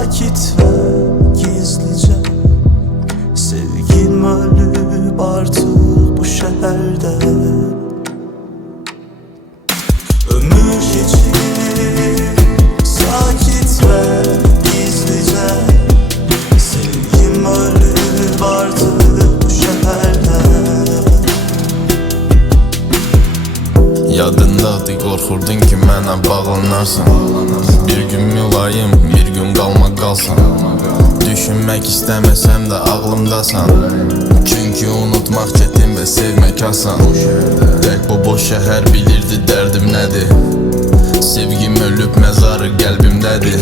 sakit ve gizlice. Sevgim ölüp artık bu şehirde. Ömür geçir sakit ve gizlice. Sevgim ölüp artık bu şehirde. Yadındadır, qorxurdun ki mənə bağlanarsan. Bir gün mülayim, bir gün qalmaq qalsan. Düşünmək istəməsəm də ağlımdasan. Çünki unutmaq çətin və sevmək asan. Tək bu boş şəhər bilirdi dərdim nədir. Sevgim ölüb məzarı qəlbimdədir.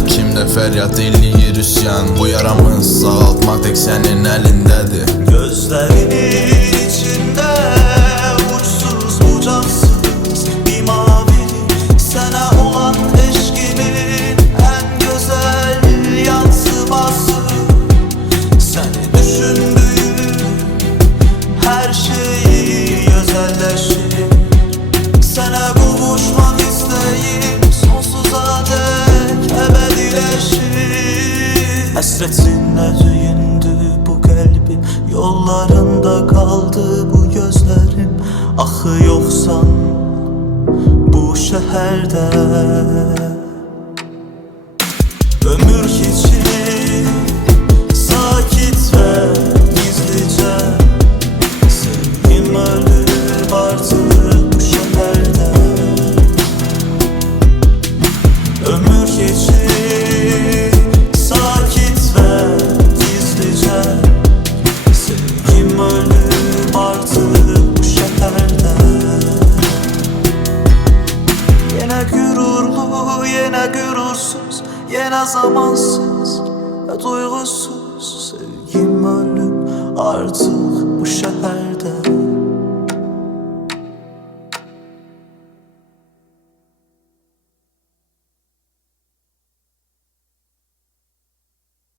İçimdə fəryad eləyir üsyan. Bu yaramı sağaltmaq tək sənin əlindədir. Gözlerinin içinde uçsuz bucaksız bir mavilik. Sana olan eşkimin en güzel yansıması. Seni düşündüğüm her şeyi özelleşir. Sana kavuşmak isteğim sonsuza dek ebedileşir. Hasretinle düğündü bu kalbim, yollarında kaldı bu gözlerim. Axı yoksan bu şehirde. Ömür geçir sakit ve gizlice. Sevgim ölüp artık bu şehirde. Ömür geçir sakit ve gizlice. Sevgim ölüp artık bu şehirde. Yine gururlu, yine gurursuz, yine zamansız ve duygusuz. Sevgim ölüp artık bu şehirde.